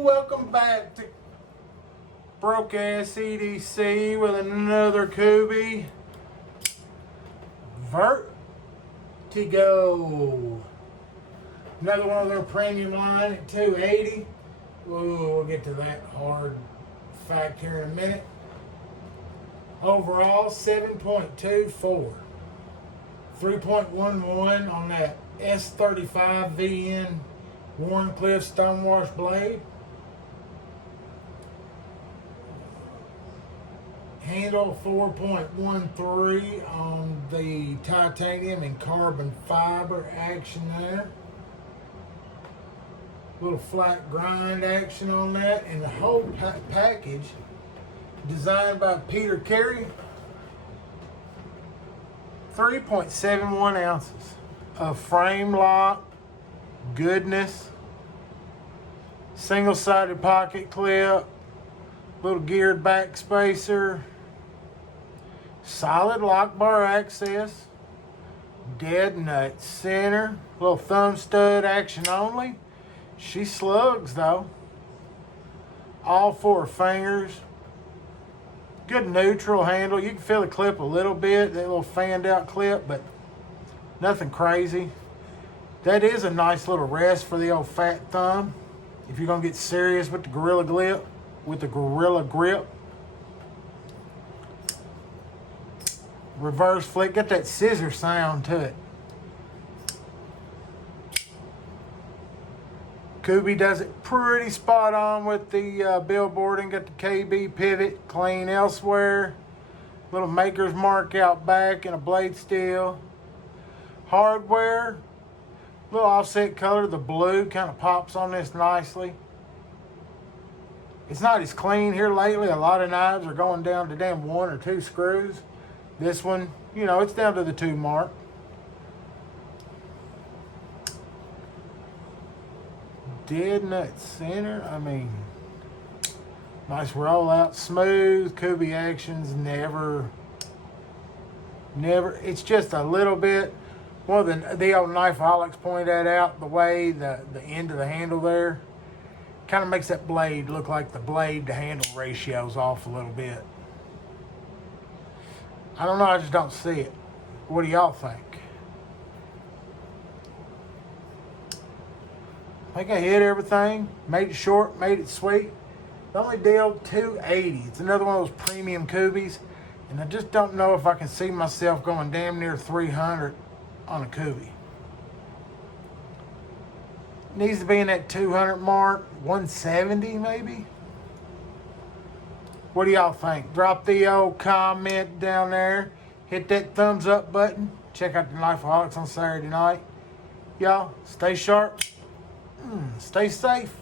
Welcome back to Broke Ass EDC with another KB Vertigo. Another one of their premium line at $280. We'll get to that hard fact here in a minute. Overall, 7.24. 3.11 on that S35VN Wharncliffe stonewash blade. Handle 4.13 on the titanium and carbon fiber action there. Little flat grind action on that, and the whole package designed by Peter Carey. 3.71 ounces of frame lock goodness, single-sided pocket clip, little geared back spacer, solid lock bar access, dead nut center, little thumb stud action only. She slugs though. All four fingers. Good neutral handle. You can feel the clip a little bit, that little fanned out clip, but nothing crazy. That is a nice little rest for the old fat thumb if you're gonna get serious with the Gorilla Grip. Reverse flick, got that scissor sound to it. KB does it pretty spot on with the billboarding. Got the KB pivot clean elsewhere. Little maker's mark out back and a blade steel. Hardware, little offset color. The blue kind of pops on this nicely. It's not as clean here lately. A lot of knives are going down to damn 1 or 2 screws. This one, you know, it's down to the 2 mark. Dead nut center. I mean, nice rollout, smooth. KB actions never. It's just a little bit. Well, the old knifeaholics pointed that out. The way the end of the handle there kind of makes that blade look like the blade to handle ratio's off a little bit. I don't know. I just don't see it. What do y'all think? I think I hit everything, made it short, made it sweet. The only deal, $280. It's another one of those premium Kubis, and I just don't know if I can see myself going damn near $300 on a Kubi. Needs to be in that 200 mark, 170 maybe. What do y'all think? Drop the old comment down there. Hit that thumbs up button. Check out the Knifeaholics on Saturday night. Y'all, stay sharp. Stay safe.